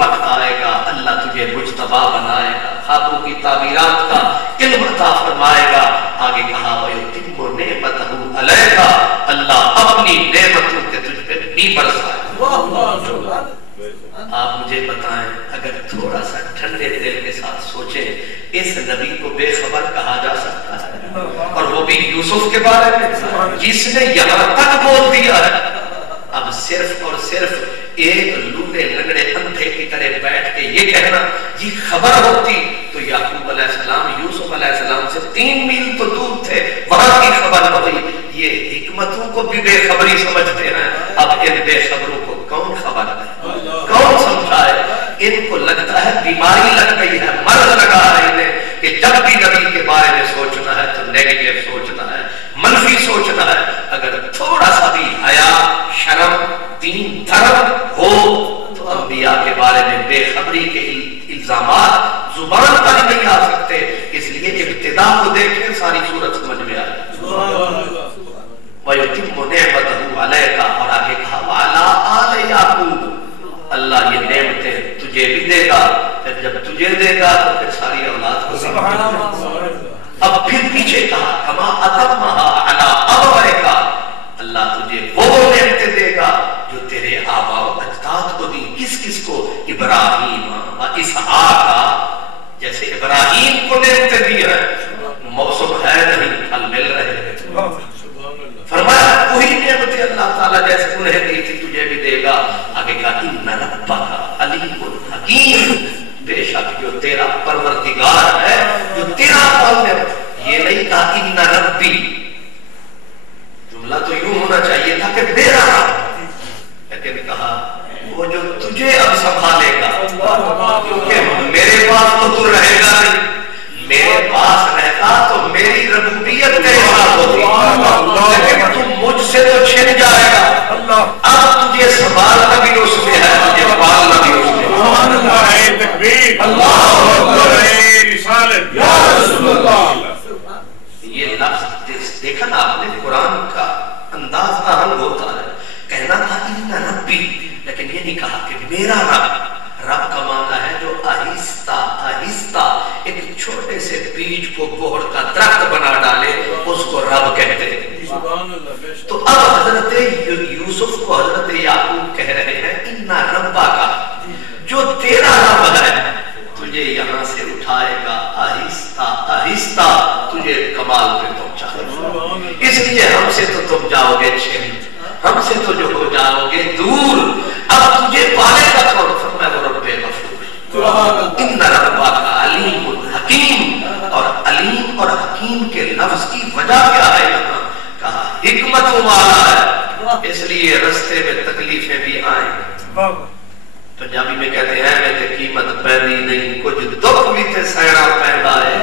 वक्त आएगा अल्लाह तुझे मुज्तबा बनाएगा, ख्वाबों की ताबीरात का इल्म अता फरमाएगा। आगे कहा वयुतिम्मु निअमतहु अलैका, अल्लाह अपनी नेमतों के तुझ पे भी बरसाएगा। आप मुझे बताएं, अगर थोड़ा सा ठंडे दिल के साथ सोचें, इस नबी को बेखबर कहा जा सकता है? और वो भी यूसुफ के बारे में जिसने यहाँ तक बोल दिया है। अब सिर्फ और सिर्फ एक लूले लंगड़े अंधे की तरह बैठ के ये कहना, ये खबर होती तो याकूब अलैहिस्सलाम यूसुफ अलैहिस्सलाम से 3 मील तो दूर थे, वहां की खबर न हुई। ये हिकमतों को भी बेखबरी समझते हैं। अब इन बेखबरों को कौन खबर है, कौन समझाए? इनको लगता है बीमारी लग गई है, मर्ज लगा है इन्हें कि जब भी नबी के बारे में सोचना है तो नेगेटिव सोचना है, मनफी सोचना है। अगर थोड़ा सा भी हया, शर्म, दीन, धर्म हो तो अंबिया के बारे में बेखबरी के इल्जामात जुबान पर नहीं आ सकते। इसलिए इब्तिदा को देखें, सारी सूरत समझ में आ जाए। वयुतिम्मु निअमतहु अलैका, और आगे कहा वाला आले याकूब, अल्लाह ये नेमतें तुझे भी देगा, फिर जब तुझे देगा तो फिर सारी औलाद को देगा। अब फिर पीछे कहा कमा अतम्महा अला अबवैका, अल्लाह तुझे वो नेमतें देगा जो तेरे आबा व अजदाद को दी। किस किस को? इब्राहीम व इसहाक, जैसे इब्राहीम को नेमतें दी है, मौसम है नहीं, फल मिल रहे हैं। फरमाया वही नेमतें अल्लाह ताला जैसे उन्हें दी थी तुझे भी देगा। आगे कहा इन्ना रब्बका अलीमुल हकीम, बेशक जो तेरा परवरदिगार है, जो तेरा पालने, ये नहीं कहा इन्ना रब्बी, जुमला तो यूं होना चाहिए था कि मेरा रब, लेकिन कहा वो जो तुझे अब संभालेगा, क्योंकि मेरे पास तो तू रहेगा नहीं, मेरे पास रहता तो मेरी रबूबियत तेरे पास होती, लेकिन तू मुझसे तो छिन जाएगा। अब तुझे संभालना भी उसमें है, तुझे पालना भी उसमें है। ये लफ्ज देखा ना आपने, कुरान का अंदाज अहम होता है। कहना था इन्ना रब्बी, लेकिन ये नहीं कहा कि मेरा रब। रब का माना है जो आहिस्ता आहिस्ता एक छोटे से बीज को बोहड़ का दरख्त बना डाले, उसको रब कहते हैं। तो अब हजरत यूसुफ को हजरत याकूब कह रहे हैं इन्ना रब्बा का, जो तेरा रब है तुझे यहाँ से उठाएगा, आहिस्ता आहिस्ता तुझे कमाल पे पहुंचाएगा। इसलिए हमसे तो तुम जाओगे छिन, हमसे तो जो हो जाओगे दूर, अब तुझे पालेगा कौन? फरमाया वो रब्बे गफूर। इन्ना रब्बा का अलीमुल हकीम, और अलीम और हकीम के लफ्ज की वजह क्या है? यहाँ कहा हिकमत वाला है, इसलिए रस्ते में तकलीफें भी आएंगी। पंजाबी में कहते हैं मैं ते कीमत पैदी नहीं, कुछ दुख भी ते सहना पैदा है,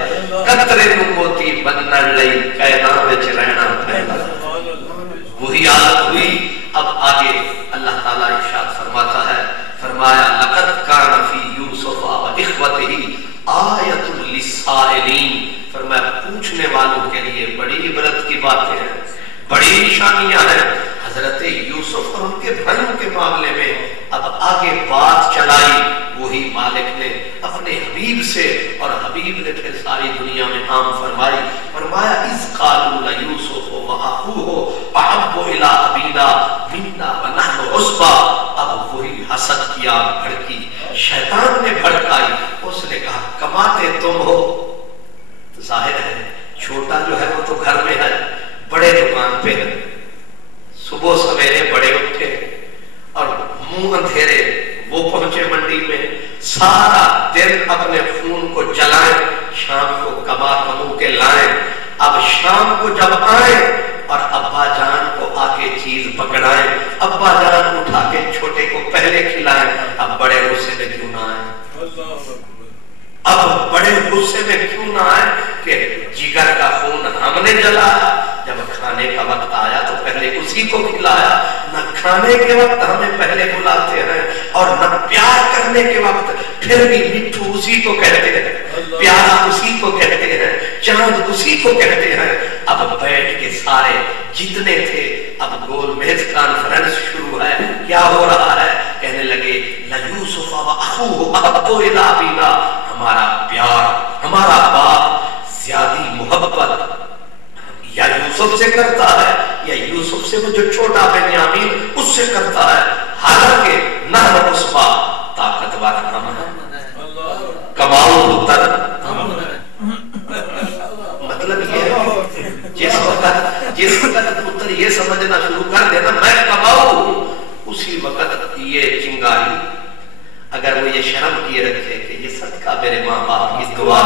कतरे नु मोती बनन लई कैदा विच रहना पैदा। वही हालत हुई। अब आगे अल्लाह ताला इरशाद फरमाता है, फरमाया लक़द कान फी यूसुफ व इख्वतिही आयतुल लिस्साइलीन, फरमाया पूछने वालों के लिए बड़ी इबरत की बातें हैं, बड़ी निशानियां हैं। हजरत यूसुफ और उनके भाइयों के मामले में अब आगे बात चलाई वही मालिक ने अपने हबीब से, और हबीब ने फिर सारी दुनिया में आम फरमाई। फरमाया इस कालू ला यूसुफ व अखूहु अहब्बु इला अबीना मिन्ना व नहनु उसबा। अब वही हसद की आग भड़की, शैतान ने भड़काई। उसने कहा कमाते तुम हो, जाहिर है छोटा जो है वो तो घर में है, बड़े दुकान पे है। सुबह सवेरे बड़े उठे और मुंह अंधेरे वो पहुंचे मंडी में, सारा दिन अपने खून को जलाएं, शाम को कमा कमू के लाएं। अब शाम को जब आए और अब्बा जान को आके चीज पकड़ाएं, अब्बा जान उठा के छोटे को पहले खिलाएं। अब बड़े गुस्से में क्यों ना आए? अब बड़े गुस्से में क्यों ना आए कि जिगर का खून हमने जलाया, जब खाने का वक्त आया तो पहले उसी को खिलाया। न खाने के वक्त हमें पहले बुलाते हैं, और न प्यार करने के वक्त फिर भी मिट्ठू उसी को कहते हैं, प्यारा उसी को कहते हैं, चांद उसी को कहते हैं। अब बैठ के सारे जितने थे, अब गोल मेज कॉन्फ्रेंस शुरू है। क्या हो रहा है? कहने लगे ला यूसुफ व अखू अहब्बु इला अबीना, हमारा प्यार, हमारा बाप ज्यादा मोहब्बत या यूसुफ से करता है या यूसुफ से वो जो छोटा बेन्यामीन उससे करता है। हालांकि नहनु उसबा, ताकतवर हम हैं, कमाऊ तर, मतलब ये जिस वक्त पुत्र ये समझना शुरू कर देना मैं कमाऊ, उसी वक्त ये चिंगारी, अगर वो ये शर्म किए रखे कि ये सदका मेरे माँ बाप की दुआ,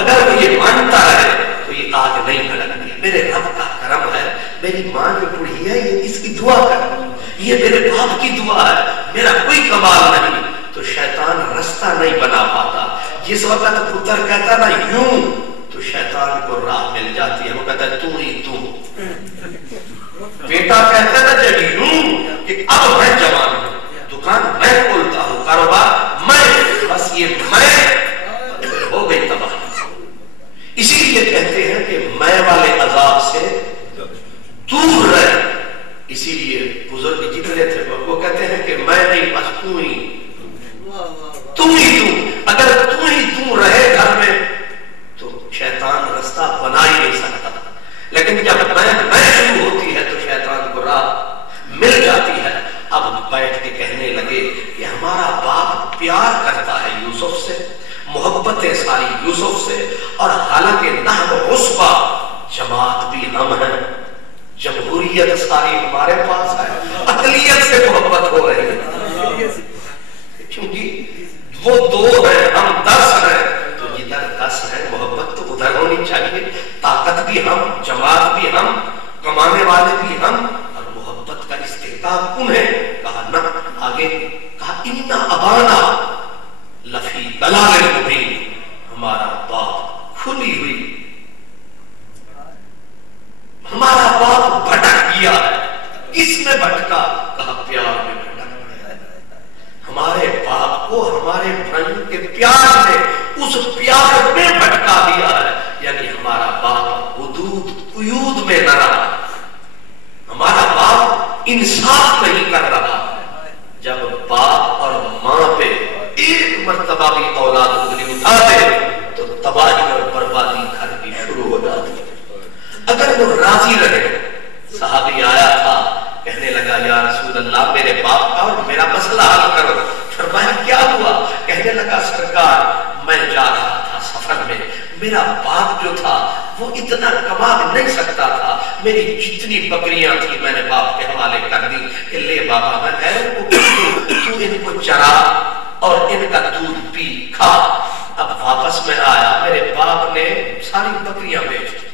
अगर वो ये मानता है तो ये आग नहीं भड़कती। मेरे रब का करम है, मेरी माँ जो बूढ़ी है ये इसकी दुआ कर, ये मेरे बाप की दुआ है, मेरा कोई कमाल नहीं, तो शैतान रास्ता नहीं बना पाता। जिस वक्त पुत्र कहता ना यूं, तो शैतान को राह मिल जाती है, वो कहता है तू ही तू। बेटा कहता है ना जब यूं कि अब मैं जवान हूं, दुकान मैं खोलता हूं, कारोबार मैं, बस ये मैं हो गई तबाही। इसीलिए कहते हैं कि मैं वाले अजाब से दूर रहे। इसीलिए बुजुर्ग जितने थे वो कहते हैं कि मैं नहीं, बस तू ही तू। अगर तू ही तू रहे घर में तो शैतान रास्ता बना ही नहीं सकता, लेकिन जब मैं शुरू होती है तो शैतान को राह मिल जाती है। अब बैठ के कहने लगे कि हमारा बाप प्यार करता है यूसुफ से, मोहब्बतें सारी यूसुफ से, और हालांकि नहनु उसबा, जमात भी हम हैं, जमहूरियत सारी हमारे पास है, अकलियत से मोहब्बत हो रही है, क्योंकि वो 2 है हम 10 हैं, तो जिधर 10 है मोहब्बत तो उधर होनी चाहिए। ताकत भी हम, जमात भी हम, कमाने वाले भी हम, और मोहब्बत का इस्तेकाम उन्हें कहा ना। आगे कहा इन्ना अबाना लफी दलालिल मुबीन, हमारा बाप खुली हुई, हमारा बाप भटक गया है। किसमें भटका? कहा प्यार में भटक गया। हमारे बाप को हमारे भाइयों के प्यार में, उस प्यार में भटका दिया है, यानी हमारा बाप हुदूद कुयूद में न रहा, हमारा बाप इंसाफ नहीं कर रहा। जब बाप और मां पे एक मर्तबा भी औलाद उंगली उठा दे तो तबाही और बर्बादी घर की शुरू हो जाती है। अगर वो राजी रहे, सहाबी आया था कहने लगा या रसूल अल्लाह मेरे बाप का और मेरा मसला हल करो। फरमाया क्या हुआ? कहने लगा सरकार मैं जा रहा था सफर में, मेरा बाप जो था वो इतना कमा नहीं सकता था, मेरी जितनी बकरियां थी मैंने बाप के हवाले कर दी कि ले बाबा मैं तू इनको चरा और इनका दूध पी खा। अब वापस में आया, मेरे बाप ने सारी बकरियां बेच दी,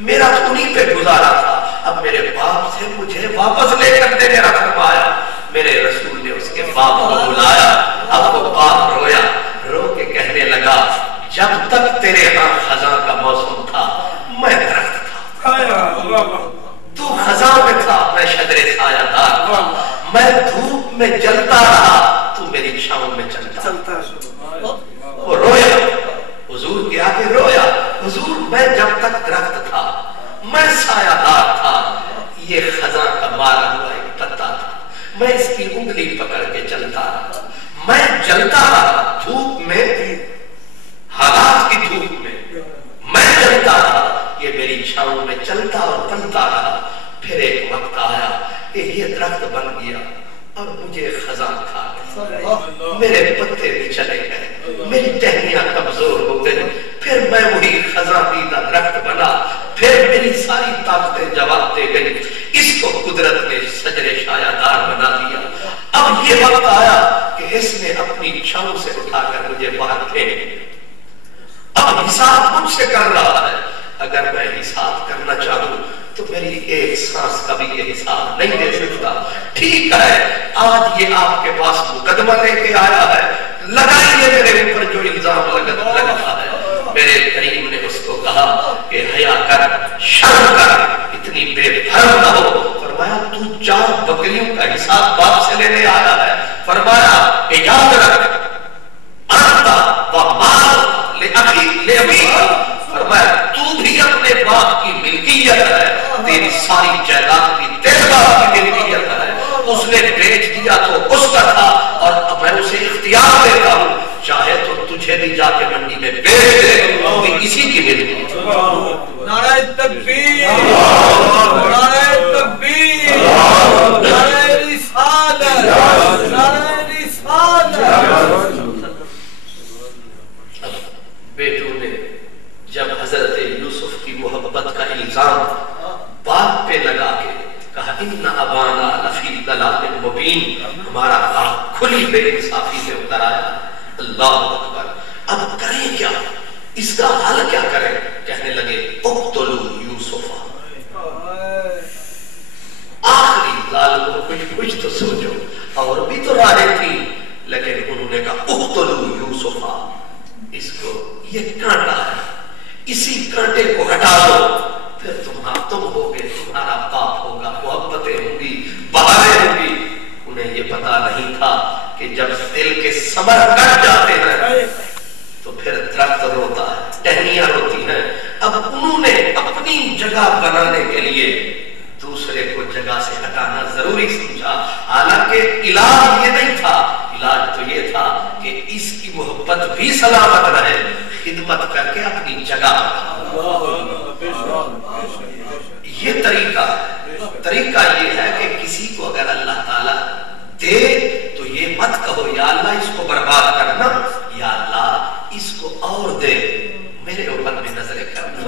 मेरा तो उन्हीं पे गुजारा था। अब मेरे बाप से मुझे वापस लेकर दे, मेरा फरमाया। मेरे रसूल ने उसके बाप को बुलाया। अब वो बाप रोया, रो के कहने लगा जब तक तेरे यहाँ खजा का मौसम था मैं दरख्त था, तू खजा में था, मैं शजरे सायादार था, मैं धूप में जलता रहा, तू मेरी छांव में चलता। वो रोया, हुजूर के आगे रोया, हुजूर मैं जब तक दरख्त था, मैं सायादार था, ये खजा का मारा हुआ एक पत्ता था, मैं इसकी उंगली पकड़ के चलता रहा, मैं जलता रहा धूप में, हालात की धूप में मैं जलता रहा, ये मेरी छांव में चलता और पलता रहा। फिर एक वक्त आया कि ये दरख्त बन गया और मुझे खजा खा गया, मेरे पत्ते भी चले गए, मेरी टहनियां कमजोर हो गई, फिर मैं वही खजा पीता दरख्त बना, फिर मेरी सारी ताकतें जवाब दे गई, इसको कुदरत ने सजरे शायादार बना दिया। अब ये वक्त आया कि इसने अपनी छांव से उठाकर मुझे बाहर फेंक दिया। अब हिसाब मुझसे कर रहा है, अगर मैं हिसाब करना चाहूं तो मेरी एक सांस का भी ये हिसाब नहीं दे सकता। ठीक है, आज ये आपके पास मुकदमा लेके आया है, लगाइए मेरे ऊपर जो इल्जाम लगता है। मेरे करीम ने उसको कहा कि हया कर, शर्म कर, इतनी बेधर्म न हो। फरमाया तू 4 बकरियों का हिसाब बाप से लेने आया है। फरमाया कि याद रख, अंता व माल ले अभी, फरमाया तू भी अपने बाप की मिल्कियत है, तेरी सारी जायदाद भी तेरे बाप की मिल्कियत है, उसने बेच दिया तो उसका था और मैं उस اختیار دیتا ہوں, چاہے تو تجھے بھی جا کے منڈی میں بیچ دے, تو اسی کی ملکی. نعرہ تکبیر, نعرہ تکبیر, نعرہ رسالت, نعرہ رسالت. بیٹوں نے جب حضرت یوسف کی محبت کا الزام باپ پہ لگا کے کہا ان ابانا لفی ضلال مبین, ہمارا باپ کھلی بے انصافی سے اتر آیا. اللہ اکبر. اب کریں کیا, اس کا حل کیا کریں؟ کہنے لگے اقتلوا یوسف. آخری ظالموں کچھ تو سوچو, اور بھی تو راہیں تھی, لیکن انہوں نے کہا اقتلوا یوسف. اس کو یہ کانٹا ہے, اسی کانٹے کو ہٹا دو, پھر تم ہوگے, تمہارا باپ ہوگا, محبتیں ہوں گی, بہاریں ہوں گی. انہیں یہ پتا نہیں تھا کہ جب دل کے ثمر کٹ جاتے ہیں تو پھر درخت روتا ہے, ٹہنیاں روتی ہیں. اب انہوں نے اپنی جگہ بنانے کے لیے دوسرے کو جگہ سے ہٹانا ضروری سمجھا, حالانکہ علاج یہ نہیں تھا. علاج تو یہ تھا کہ اس کی محبت بھی سلامت رہے, خدمت کر کے اپنی جگہ. یہ طریقہ یہ ہے کہ کسی کو اگر اللہ تعالیٰ دے تو یہ مت کہو یا اللہ اس کو برباد کرنا, یا اللہ اس کو اور دے, میرے اوپر بھی نظر کرنا.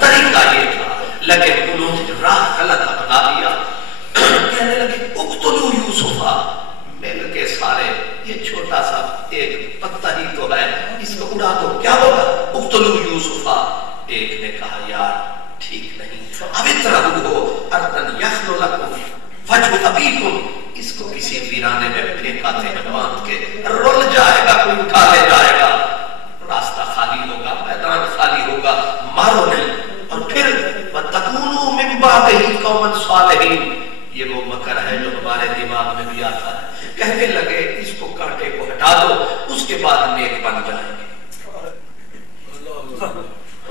طریقہ یہ تھا, لیکن انہوں نے راہ غلط اپنا لیا. کہنے لگے اقتلوا یوسف, مل کے سارے, یہ چھوٹا سا ایک پتا ہی تو ہے, اس کو اڑا دو, کیا ہوگا؟ اقتلوا یوسف. ایک نے کہا یار ٹھیک نہیں, ابترہوہ ارضاً یخل لکم وجہ ابیکم, اس کو کسی ویرانے میں پھینکاتے ہیں باندھ کے, رول جائے گا, کوئی اٹھا لے جائے گا, راستہ خالی ہوگا, میدان خالی ہوگا, مارو نہیں. اور پھر وَتَكُونُوا مِن بَعْدِهِ قَوْمًا صَالِحِينَ, یہ وہ مکر ہے جو ہمارے دماغ میں بھی آتا ہے. کہنے لگے اس کو کانٹے کو ہٹا دو, اس کے بعد نیک بن جائیں گے.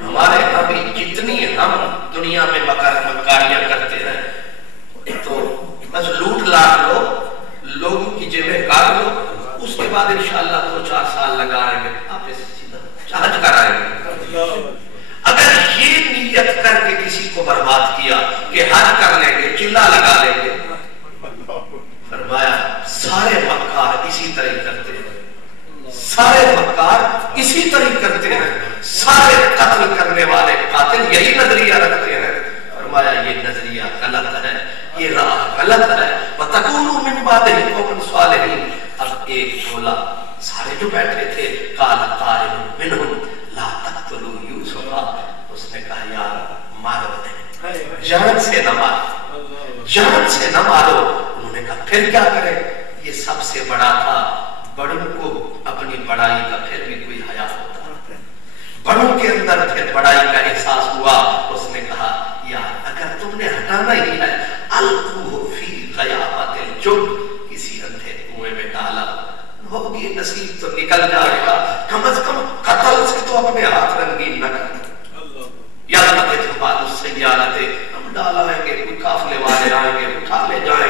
ہمارے ہاں بھی جتنی ہم دنیا میں مکاریاں کرتے ہیں, تو بس لوٹ لاٹ لو, لوگوں کی جیبیں کاٹ لو, اس کے بعد انشاءاللہ 2-4 سال لگائیں گے, آپ حج کرائیں گے. اگر یہ نیت کر کے کسی کو برباد کیا کہ حج کر لیں گے, چلا لگا لیں گے, فرمایا سارے مکار اسی طرح کرتے ہیں, سارے مکار اسی طرح کرتے ہیں, سارے قتل کرنے والے قاتل یہی نظریہ رکھتے ہیں. فرمایا یہ نظریہ غلط ہے, یہ راہ غلط ہے. وَتَكُونُوا مِن بَعْدِهِ قَوْمًا صَالِحِينَ. اب ایک بولا, سارے جو بیٹھے تھے, قَالَ قَائِلٌ مِّنْهُمْ لَا تَقْتُلُوا يُوسُفَ, اس نے کہا یار مارو نہیں, جان سے نہ مارو, جان سے نہ مارو. انہوں نے کہا پھر کیا کرے, یہ سب سے بڑا تھا, بڑوں کو اپنی بڑائی کا پھر بھی کوئی حیا ہوتا, بڑوں کے اندر پھر بڑائی کا احساس ہوا. اس نے کہا یار اگر تم نے ہٹانا ہی ہے, القوہ فی غیابت الجب, کسی اندھے کنویں میں ڈالا, ہوگی نصیب تو نکل جائے گا, کم از کم قتل سے تو اپنے ہاتھ رنگین نہ کر. یا ہم ڈالائیں گے, کوئی قافلے والے آئیں گے, اٹھا لے جائیں